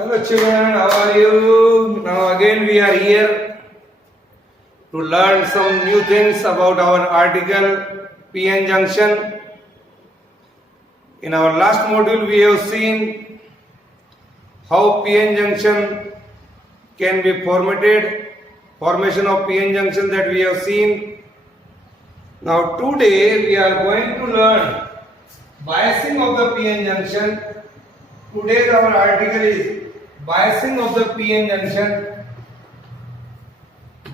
Hello children, how are you? Now again we are here to learn some new things about our article PN junction. In our last module we have seen how PN junction can be formatted, formation of PN junction that we have seen. Now today we are going to learn biasing of the PN junction. Today our article is biasing of the PN junction.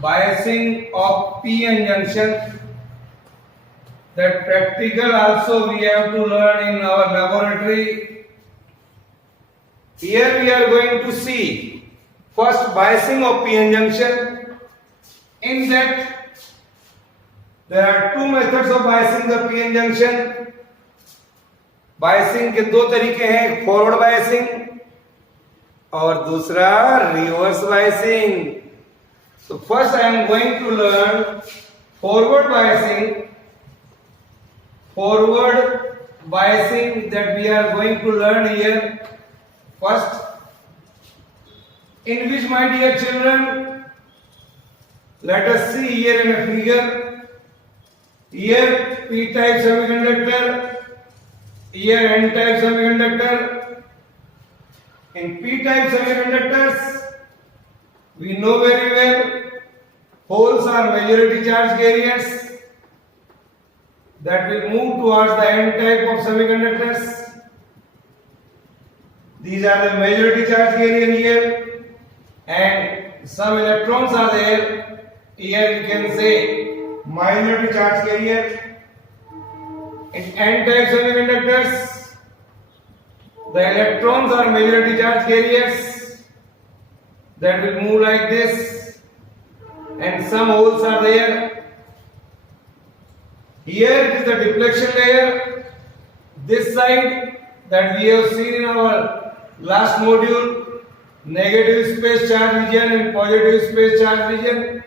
Biasing of PN junction. That practical also we have to learn in our laboratory. Here we are going to see first biasing of PN junction. In that there are two methods of biasing the PN junction. Biasing के दो तरीके हैं, एक forward biasing और दूसरा reverse biasing. So first I am going to learn forward biasing. Forward biasing that we are going to learn here. First, in which, my dear children, let us see here in a figure. Here P-type semiconductor. Here N-type semiconductor. In P-type semiconductors, we know very well holes are majority charge carriers that will move towards the N-type of semiconductors. These are the majority charge carrier here, and some electrons are there. Here we can say minority charge carrier. In N-type semiconductors, the electrons are majority charge carriers that will move like this, and some holes are there. Here is the deflection layer. This side that we have seen in our last module, negative space charge region and positive space charge region.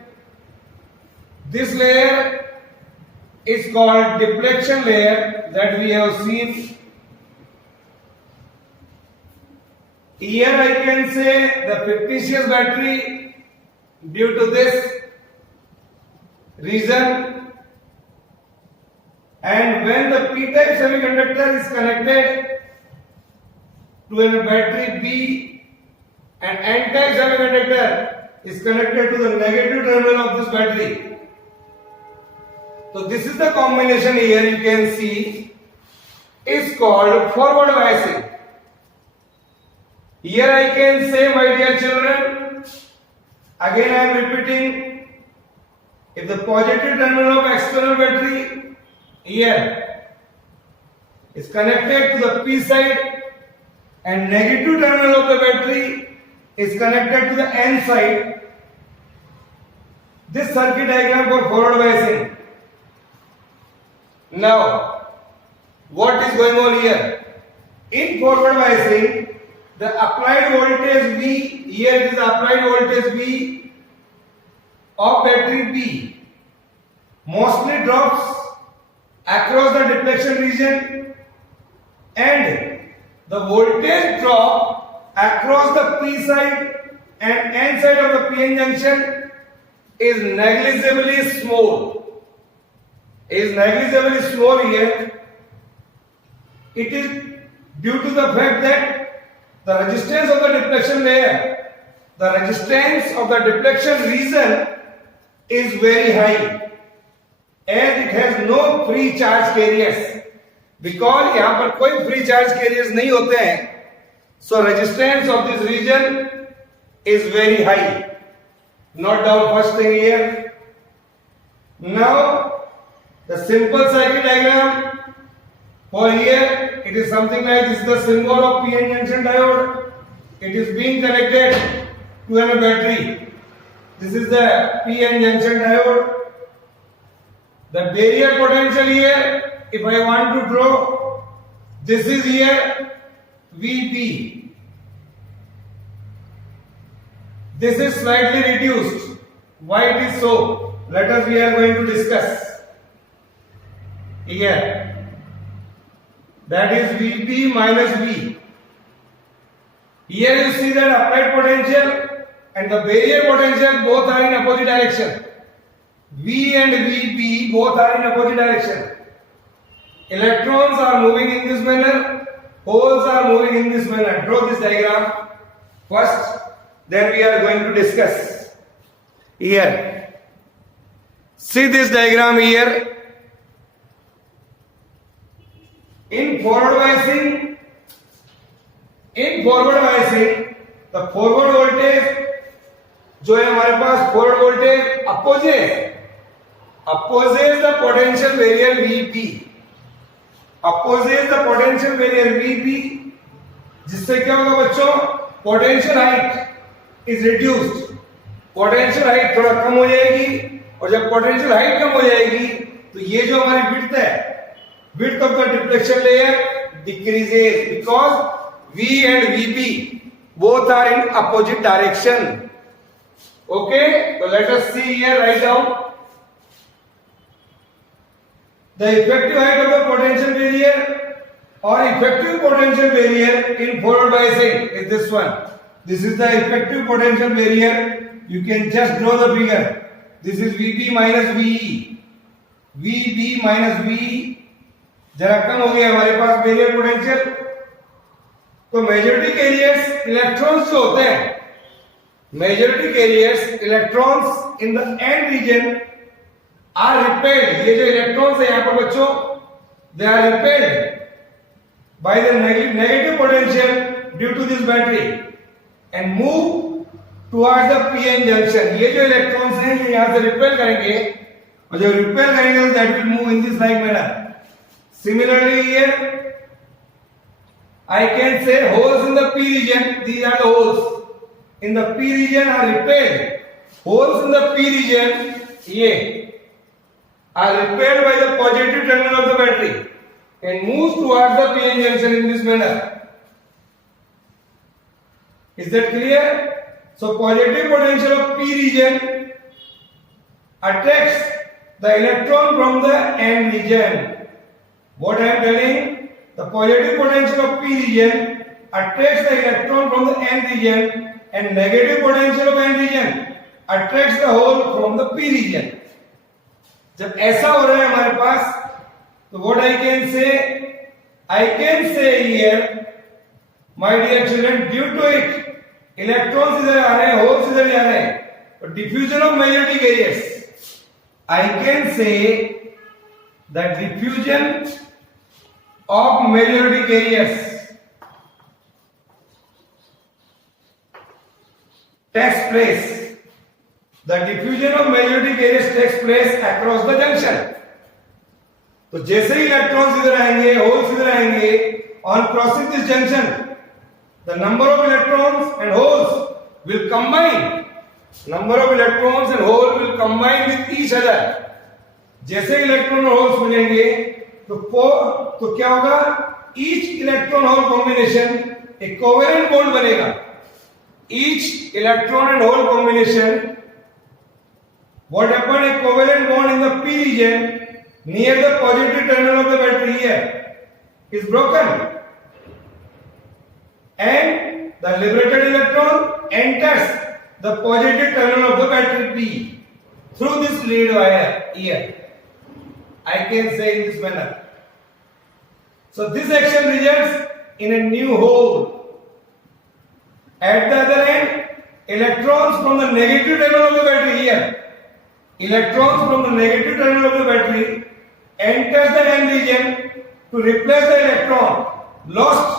This layer is called deflection layer that we have seen. Here I can say the fictitious battery due to this reason, and when the P-type semiconductor is connected to a battery B and N-type semiconductor is connected to the negative terminal of this battery. So this is the combination here you can see is called forward biasing. Here I can say, my dear children, again I am repeating, if the positive terminal of external battery here is connected to the P side and negative terminal of the battery is connected to the N side, this circuit diagram for forward biasing. Now, what is going on here? In forward biasing, the applied voltage V, here is the applied voltage V of battery B, mostly drops across the deflection region, and the voltage drop across the P side and N side of the PN junction is negligibly small. Is negligibly small here. It is due to the fact that the resistance of the deflection layer, the resistance of the deflection region is very high, and it has no free charge carriers. Because यहाँ पर कोई free charge carriers नहीं होते हैं, so resistance of this region is very high. Note down first thing here. Now, the simple circuit diagram for here, it is something like this is the symbol of PN junction diode. It is being connected to a battery. This is the PN junction diode. The barrier potential here, if I want to draw, this is here VP. This is slightly reduced. Why it is so? Let us, we are going to discuss. Here, that is VP minus V. Here you see that applied potential and the barrier potential both are in opposite direction. V and VB both are in opposite direction. Electrons are moving in this manner, holes are moving in this manner. Draw this diagram first, then we are going to discuss. Here, see this diagram here. In forward biasing, the forward voltage जो है हमारे पास forward voltage opposes the potential barrier VP. Opposes the potential barrier VP, जिससे क्या होगा बच्चों? Potential height is reduced. Potential height थोड़ा कम हो जाएगी, और जब potential height कम हो जाएगी तो ये जो हमारी width है, width of the deflection layer decreases because V and VP both are in opposite direction. Okay, so let us see here, write down. The effective height of the potential barrier or effective potential barrier in forward biasing is this one. This is the effective potential barrier. You can just draw the figure. This is VB minus VE. VB minus VE. जरा कम हो गया हमारे पास barrier potential. तो majority carriers electrons जो होते हैं, majority carriers electrons in the end region are repelled. ये जो electrons है यहाँ पर बच्चों, they are repelled by the negative potential due to this battery and move towards the p-n junction. ये जो electrons हैं ये यहाँ से repel करेंगे, और जब repel करेंगे तो that will move in this like manner. Similarly here I can say holes in the p region. These are the holes in the p region are repelled. Holes in the p region ये are repelled by the positive terminal of the battery and moves towards the p-n junction in this manner. Is that clear? So positive potential of p region attracts the electron from the n region. What I am telling? The positive potential of p region attracts the electron from the n region and negative potential of n region attracts the hole from the p region. जब ऐसा हो रहा है हमारे पास, तो what I can say here, my dear children, due to it, electrons इधर आ रहे हैं, holes इधर जा रहे हैं, but diffusion of majority carriers, I can say that diffusion of majority carriers takes place. The diffusion of majority carriers takes place across the junction. तो जैसे ही electrons इधर आएंगे, होल्स इधर आएंगे, on crossing this junction, the number of electrons and holes will combine. Number of electrons and holes will combine with each other. जैसे electron और holes मिलेंगे, तो क्या होगा? Each electron hole combination a covalent bond बनेगा. Each electron and hole combination, what happened? A covalent bond in the p region near the positive terminal of the battery here is broken, and the liberated electron enters the positive terminal of the battery P through this lead wire here. I can say in this manner. So this action results in a new hole. At the other end, electrons from the negative terminal of the battery here, electrons from the negative terminal of the battery enters the n region to replace the electron lost.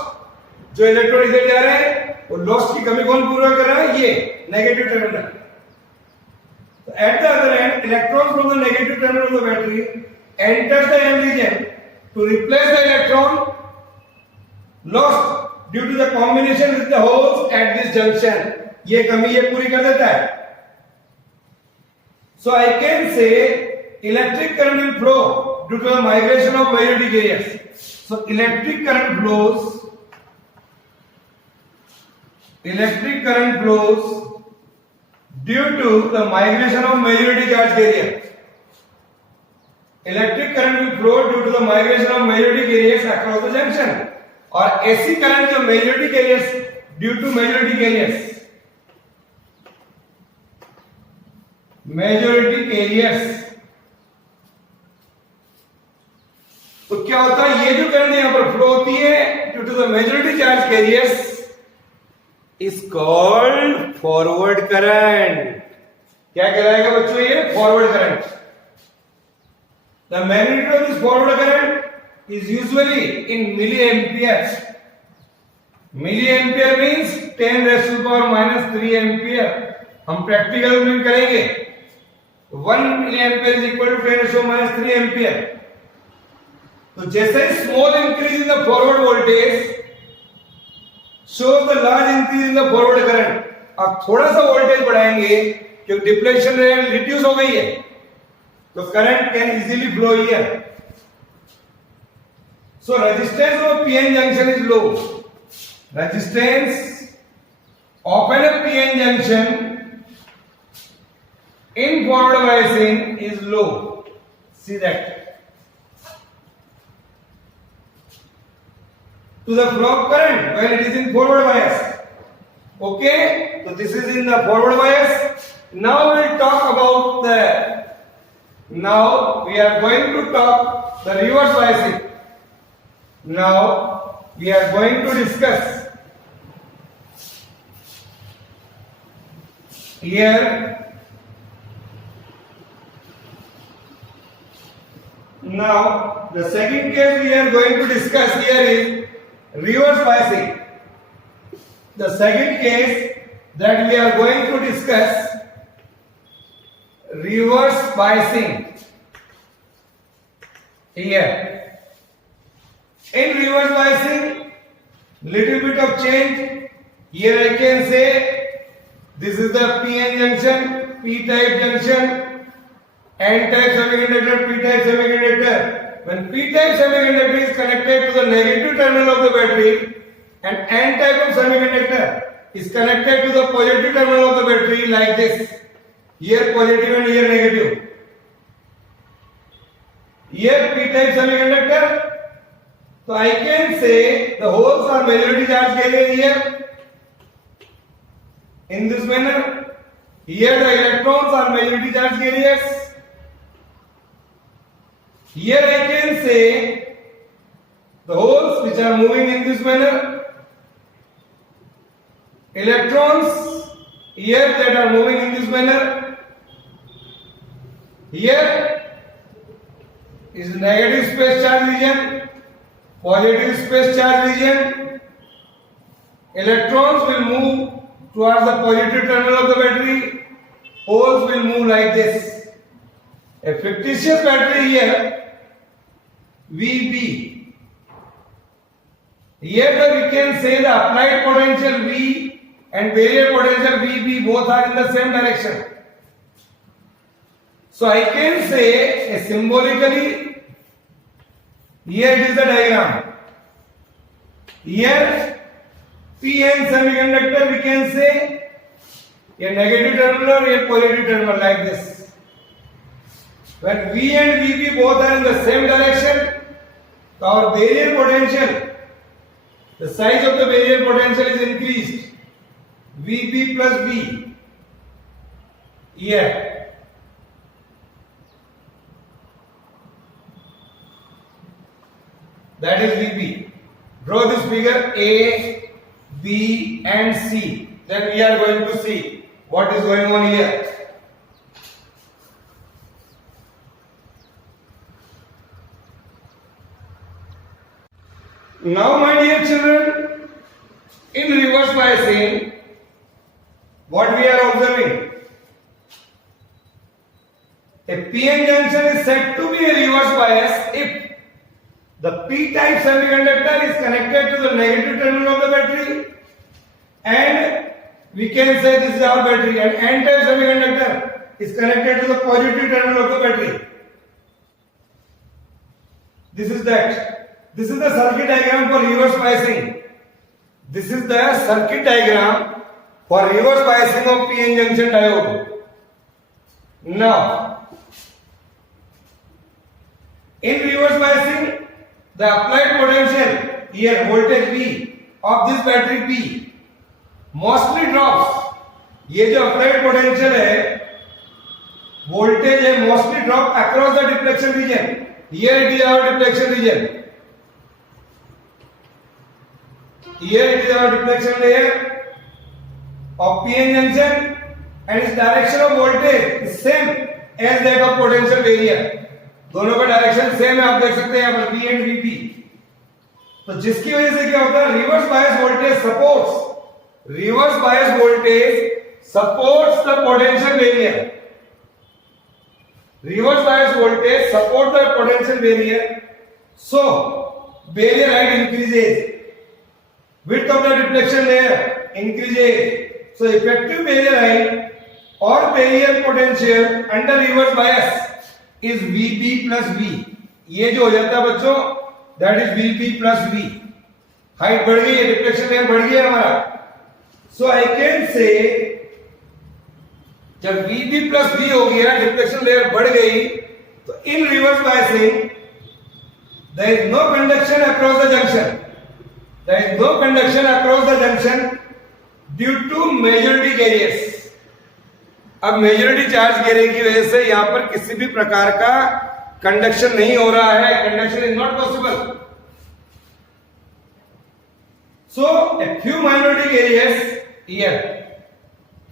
जो electron इधर जा रहे हैं, वो loss की कमी कौन पूरा कर रहा है? ये negative terminal. So at the other end, electrons from the negative terminal of the battery enters the n region to replace the electron lost due to the combination with the holes at this junction. ये कमी ये पूरी कर देता है. So I can say electric current will flow due to the migration of majority carriers. So electric current flows due to the migration of majority charge carrier. Electric current will flow due to the migration of majority carriers across the junction. और AC current जो majority carriers due to majority carriers. Majority carriers. तो क्या होता है, ये जो current यहां पर फ्लो होती है due to the majority charge carriers is called forward current. क्या कहलाएगा बच्चों, ये forward current. The magnitude of this forward current is usually in milli ampere. Milli ampere means 10⁻³ ampere. हम प्रैक्टिकल में करेंगे. 1 milli ampere is equal to 10⁻³ ampere. तो जैसे ही small increase in the forward voltage shows the large increase in the forward current. अब थोड़ा सा voltage बढ़ाएंगे क्योंकि डिप्लेशन रिड्यूस हो गई है, तो current can easily flow here. So resistance of PN junction is low. Resistance of an PN junction in forward biasing is low. See that. To the flow of current when it is in forward bias. Okay, so this is in the forward bias. Now we'll talk about the. Now we are going to talk the reverse biasing. Now we are going to discuss here. Now the second case we are going to discuss here is reverse biasing. The second case that we are going to discuss, reverse biasing. Here, in reverse biasing, little bit of change. Here I can say this is the PN junction, P-type junction, N-type semiconductor, P-type semiconductor. When P-type semiconductor is connected to the negative terminal of the battery and N-type of semiconductor is connected to the positive terminal of the battery like this. Here positive and here negative. Here P-type semiconductor. So I can say the holes are majority charge carrier here. In this manner. Here the electrons are majority charge carriers. Here I can say the holes which are moving in this manner, electrons here that are moving in this manner. Here is negative space charge region, positive space charge region. Electrons will move towards the positive terminal of the battery. Holes will move like this. A fictitious battery here, VB. Here we can say the applied potential V and barrier potential VB both are in the same direction. So I can say symbolically, here it is the diagram. Here PN semiconductor we can say a negative terminal or a positive terminal like this. When V and VB both are in the same direction, our barrier potential, the size of the barrier potential is increased. VB plus V. Here. That is VB. Draw this figure A, B and C. Then we are going to see what is going on here. Now my dear children, in reverse biasing, what we are observing, a PN junction is said to be a reverse bias if the P-type semiconductor is connected to the negative terminal of the battery and we can say this is our battery, and N-type semiconductor is connected to the positive terminal of the battery. This is that. This is the circuit diagram for reverse biasing. This is the circuit diagram for reverse biasing of PN junction diode. Now, in reverse biasing, the applied potential here voltage V of this battery P mostly drops, ये जो applied potential है, voltage है, mostly drop across the deflection region. Here it is our deflection region. Here it is our deflection layer of PN junction, and its direction of voltage is same as that of potential barrier. दोनों का direction same है, आप देख सकते हैं यहाँ पर V and VP. तो जिसकी वजह से क्या होता है, reverse bias voltage supports the potential barrier. Reverse bias voltage support the potential barrier, so barrier height increases, width of the deflection layer increases, so effective barrier height or barrier potential under reverse bias is VB plus V. ये जो हो जाता है बच्चों, that is VB plus V. Height बढ़ गई है, deflection layer बढ़ गया हमारा. So I can say जब VB प्लस V हो गया, डिफ्लेक्शन लेयर बढ़ गई, तो in reverse biasing there is no conduction across the junction. There is no conduction across the junction due to majority carriers. अब मेजॉरिटी चार्ज कैरियर की वजह से यहां पर किसी भी प्रकार का कंडक्शन नहीं हो रहा है. Conduction is not possible. So a few minority carriers here.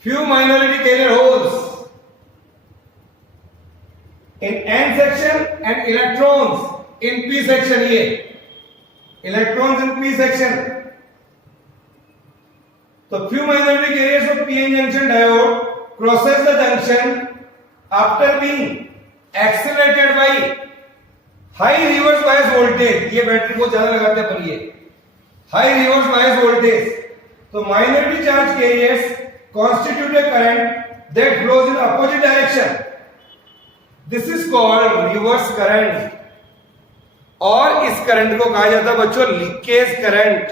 Few minority carrier holes in N section and electrons in P section. Here electrons in P section. So few minority carriers of PN junction diode crosses the junction after being accelerated by high reverse bias voltage. ये battery को ज्यादा लगाते हैं पर ये high reverse bias voltage. तो minority charge carriers constitute a current that flows in opposite direction. This is called reverse current. और इस करंट को कहा जाता है बच्चों leakage current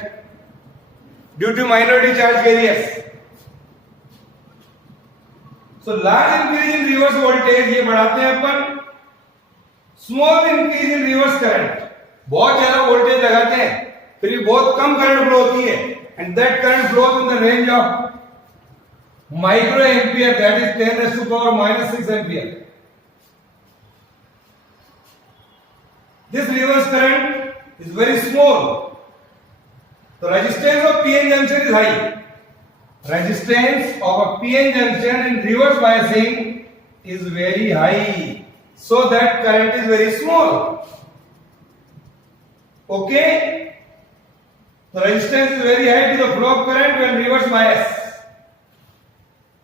due to minority charge carriers. So large increase in reverse voltage, ये बढ़ाते हैं अपन. Small increase in reverse current, बहुत ज्यादा वोल्टेज लगाते हैं फिर भी बहुत कम करंट फ्लो होती है, and that current flows in the range of micro ampere, that is 10 raised to power minus 6 ampere. This reverse current is very small. The resistance of PN junction is high. Resistance of a PN junction in reverse biasing is very high, so that current is very small. Okay, the resistance is very high to the flow of current when reverse bias.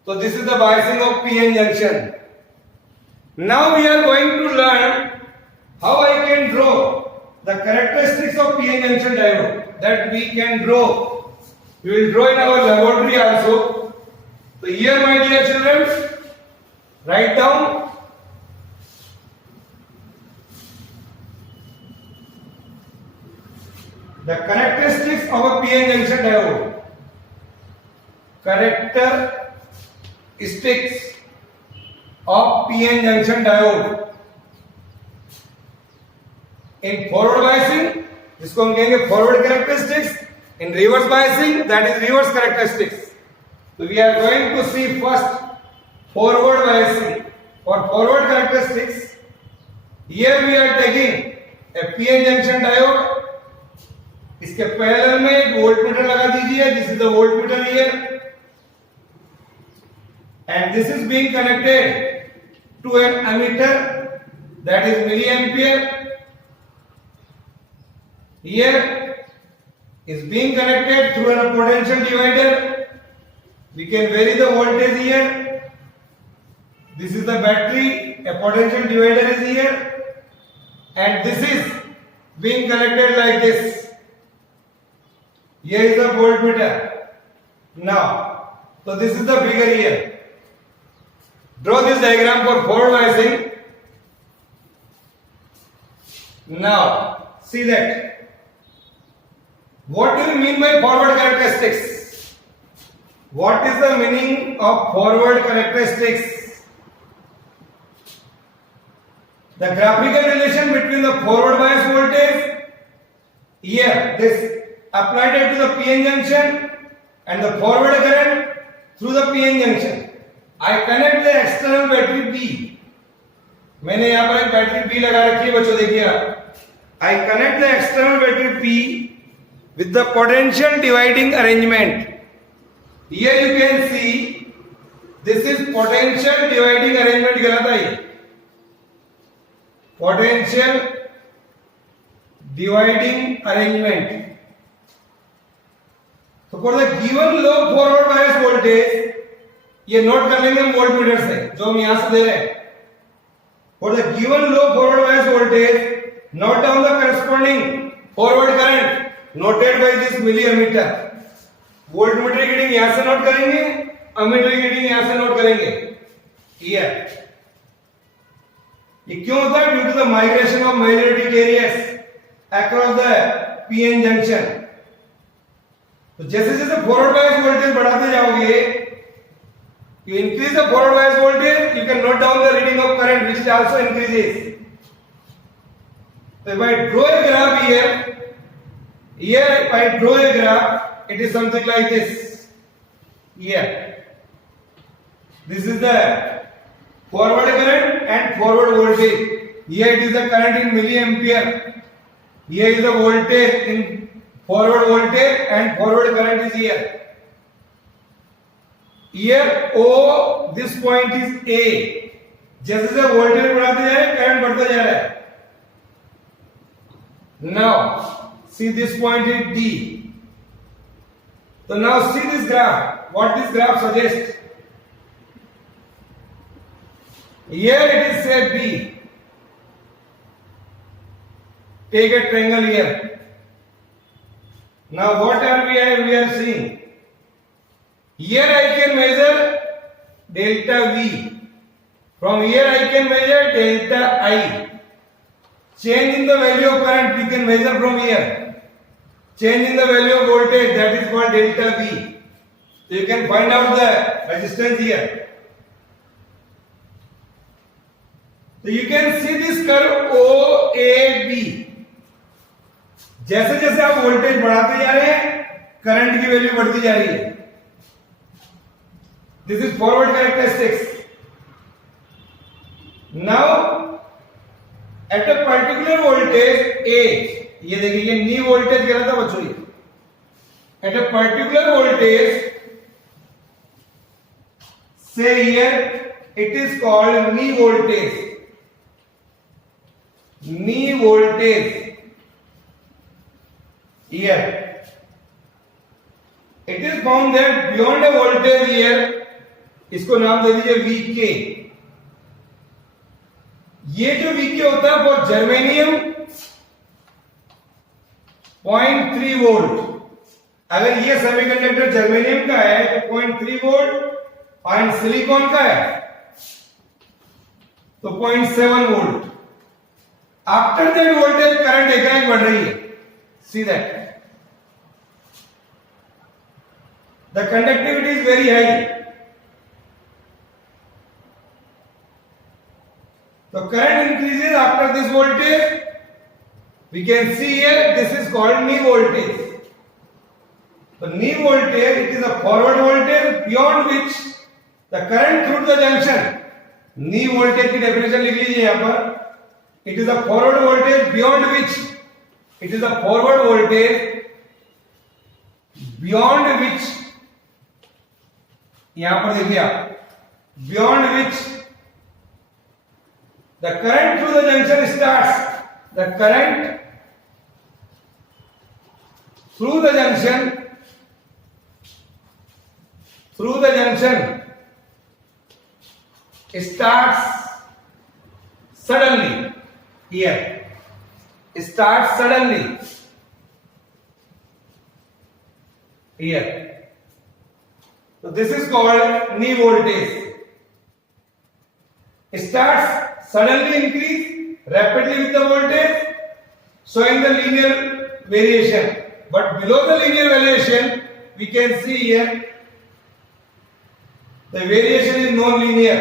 So this is the biasing of PN junction. Now we are going to learn how I can draw the characteristics of PN junction diode that we can draw. We will draw in our laboratory also. So here my dear children, write down the characteristics of a PN junction diode. Characteristics of PN junction diode. In forward biasing, इसको हम कहेंगे forward characteristics. In reverse biasing, that is reverse characteristics. So we are going to see first forward biasing. For forward characteristics, here we are taking a PN junction diode. इसके parallel में एक voltmeter लगा दीजिए. This is the voltmeter here. And this is being connected to an ammeter, that is milliampere. Here is being connected through a potential divider. We can vary the voltage here. This is the battery, a potential divider is here, and this is being connected like this. Here is the voltmeter. Now, so this is the figure here. Draw this diagram for forward biasing. Now, see that. What do you mean by forward characteristics? What is the meaning of forward characteristics? The graphical relation between the forward bias voltage, here, this applied to the PN junction, and the forward current through the PN junction. I connect the external battery B. मैंने यहाँ पर एक battery B लगा रखी है बच्चों, देखिए आप. I connect the external battery P with the potential dividing arrangement. Here you can see this is potential dividing arrangement कहलाता है. Potential dividing arrangement. So for the given low forward bias voltage, ये note कर लेंगे हम voltmeter से जो हम यहां से दे रहे हैं. For the given low forward bias voltage, note down the corresponding forward current noted by this milliammeter. Voltmeter की रीडिंग यहां से नोट करेंगे, अमीटर की रीडिंग यहां से नोट करेंगे. Here. ये क्यों होता है? Due to the migration of magnetic carriers across the PN junction. तो जैसे जैसे फॉरवर्ड बायस वोल्टेज बढ़ाते जाओगे, you increase the forward bias voltage, you can note down the reading of current which also increases. So if I draw a graph here if I draw a graph, it is something like this. Here, this is the forward current and forward voltage. Here it is the current in milliampere. Here is the voltage in forward voltage and forward current is here. Here O, this point is A. जैसे जैसे voltage बढ़ाते जा रहे हैं current बढ़ता जा रहा है. Now see this point is D. So now see this graph. What this graph suggests? Here it is say B. Take a triangle here. Now what are we are seeing? Here I can measure delta V. From here I can measure delta I. Change in the value of current we can measure from here. Change in the value of voltage, that is called delta V. So you can find out the resistance here. So you can see this curve OAB. जैसे जैसे आप voltage बढ़ाते जा रहे हैं current की value बढ़ती जा रही है. This is forward characteristics. Now at a particular voltage A, ये देखिए ये नी वोल्टेज कह रहा था बच्चों ये. At a particular voltage, say here it is called knee voltage. Knee voltage. Here it is found that beyond a voltage here, इसको नाम दे दीजिए VK. ये जो VK होता है वो जर्मेनियम 0.3 वोल्ट. अगर ये सेमीकंडक्टर जर्मेनियम का है तो 0.3 वोल्ट और सिलिकॉन का है तो 0.7 volt. After that voltage current एकाएक बढ़ रही है. See that the conductivity is very high. So current increases after this voltage. We can see here this is called knee voltage. So knee voltage, it is a forward voltage beyond which the current through the junction. Knee voltage की definition लिख लीजिए यहाँ पर. It is a forward voltage beyond which it is a forward voltage beyond which यहाँ पर देखिए आप beyond which the current through the junction starts. The current through the junction starts suddenly. Here starts suddenly. Here. So this is called knee voltage. Starts suddenly increase rapidly with the voltage, showing the linear variation. But below the linear variation, we can see here the variation is non-linear.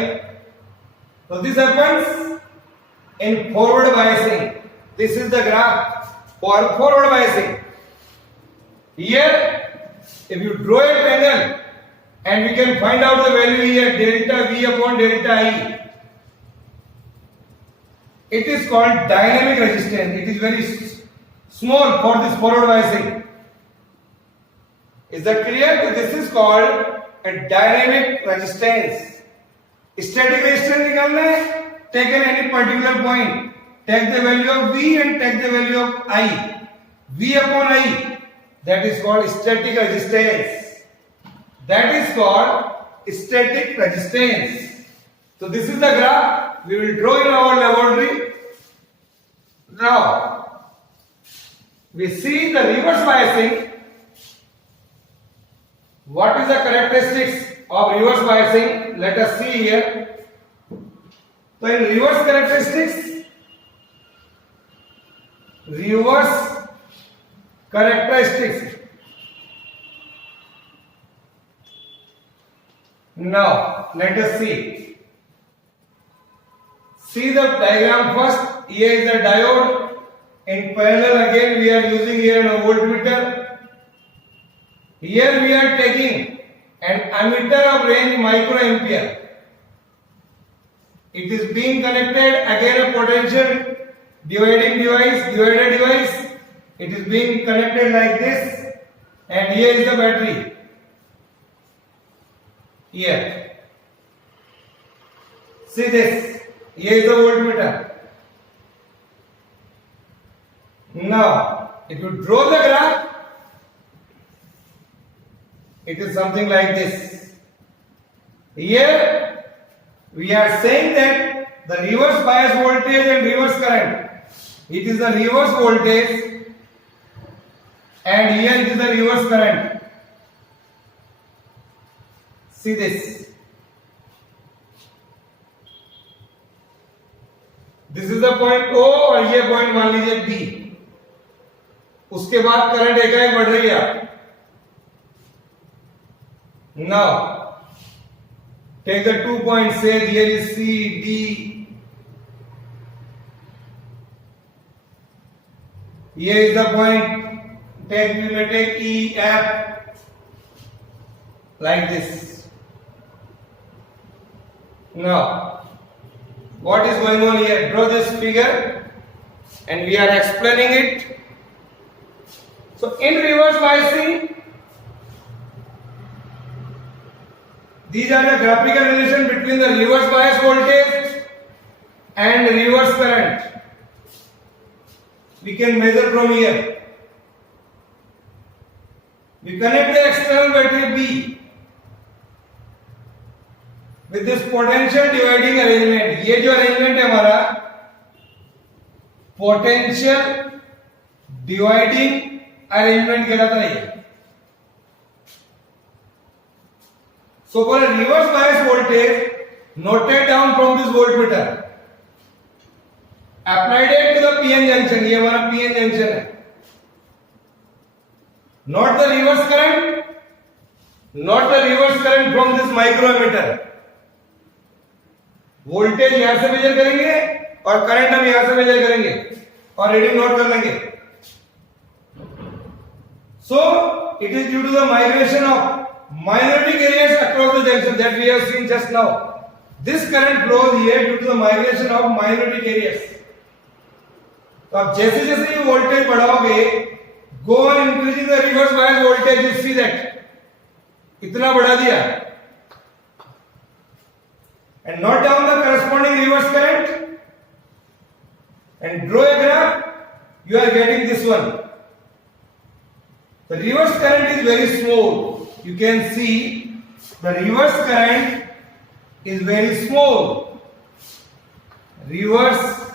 So this happens in forward biasing. This is the graph for forward biasing. Here if you draw a panel and we can find out the value here, delta V upon delta I. It is called dynamic resistance. It is very small for this forward biasing. Is that clear? So this is called a dynamic resistance. Static resistance निकालना है. Take any particular point. Take the value of V and take the value of I. V upon I. That is called static resistance. That is called static resistance. So this is the graph we will draw in our laboratory. Now we see the reverse biasing. What is the characteristics of reverse biasing? Let us see here. So in reverse characteristics, now let us see. See the diagram first. Here is the diode. In parallel again we are using here a voltmeter. Here we are taking an ammeter of range microampere. It is being connected again a potential divider device. It is being connected like this, and here is the battery. Here. See this. Here is the voltmeter. Now, if you draw the graph, it is something like this. Here we are saying that the reverse bias voltage and reverse current, it is the reverse voltage and here it is the reverse current. See this. This is the point O और ये point मान लीजिए B. उसके बाद current एकाएक बढ़ रही है. Now, take the 2 points, say here is C, D. Here is the point, we may take E, F, like this. Now, what is going on here? Draw this figure and we are explaining it. So, in reverse biasing, these are the graphical relation between the reverse bias voltage and reverse current. We can measure from here. We connect the external battery B with this potential dividing arrangement. ये जो arrangement है हमारा potential dividing arrangement कहलाता है. So for a reverse bias voltage, noted down from this voltmeter, applied it to the PN junction. ये हमारा PN junction है. Not the reverse current, not the reverse current from this microammeter. Voltage यहां से major करेंगे और current हम यहां से मेजर करेंगे और रीडिंग नोट कर लेंगे. So it is due to the migration of minority carriers across the junction that we have seen just now. This current flows here due to the migration of minority carriers. तो आप जैसे जैसे ये voltage बढ़ाओगे, go on increasing the reverse bias voltage, you see that इतना बढ़ा दिया, and note down the corresponding reverse current and draw a graph. You are getting this one. The reverse current is very small. You can see the reverse current is very small. Reverse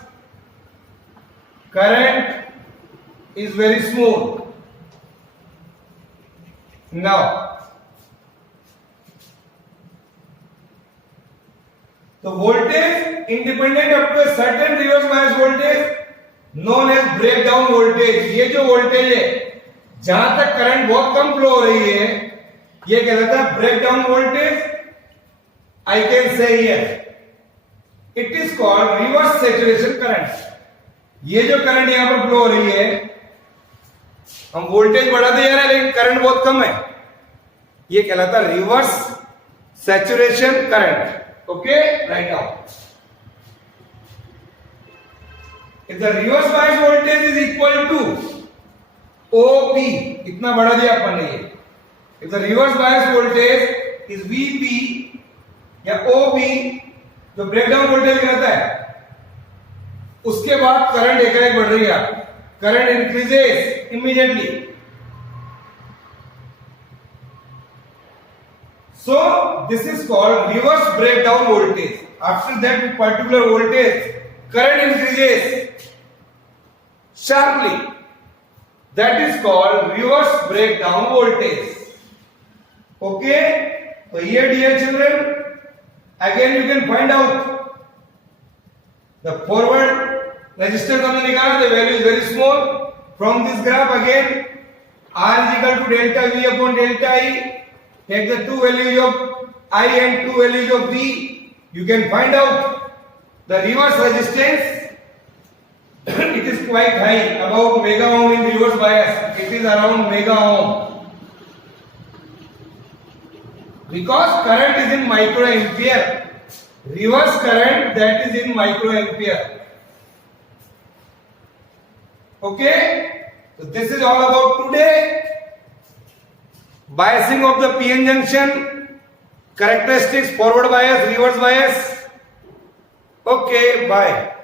current is very small. Now, the voltage independent up to a certain reverse bias voltage known as breakdown voltage. ये जो voltage है, जहां तक current बहुत कम flow हो रही है, ये कहलाता है breakdown voltage. I can say here it is called reverse saturation current. ये जो करंट यहां पर फ्लो हो रही है, हम वोल्टेज बढ़ाते जा रहे हैं लेकिन करंट बहुत कम है, ये कहलाता है reverse saturation current. Okay, write down. If the reverse bias voltage is equal to OP, इतना बढ़ा दिया अपन ने ये. If the reverse bias voltage is VP या OP, जो ब्रेकडाउन वोल्टेज कहलाता है, उसके बाद करंट एकाएक बढ़ रही है. Current increases immediately. So this is called reverse breakdown voltage. After that particular voltage, current increases sharply. That is called reverse breakdown voltage. Okay? So here, dear children, again you can find out the forward resistance हमने निकाला. The value is very small. From this graph again, R is equal to delta V upon delta E. Take the two values of I and two values of V. You can find out the reverse resistance. It is quite high, about mega ohm in reverse bias. It is around mega ohm. Because current is in microampere. Reverse current that is in microampere. Okay? So this is all about today. Biasing of the PN junction, characteristics, forward bias, reverse bias. Okay, bye.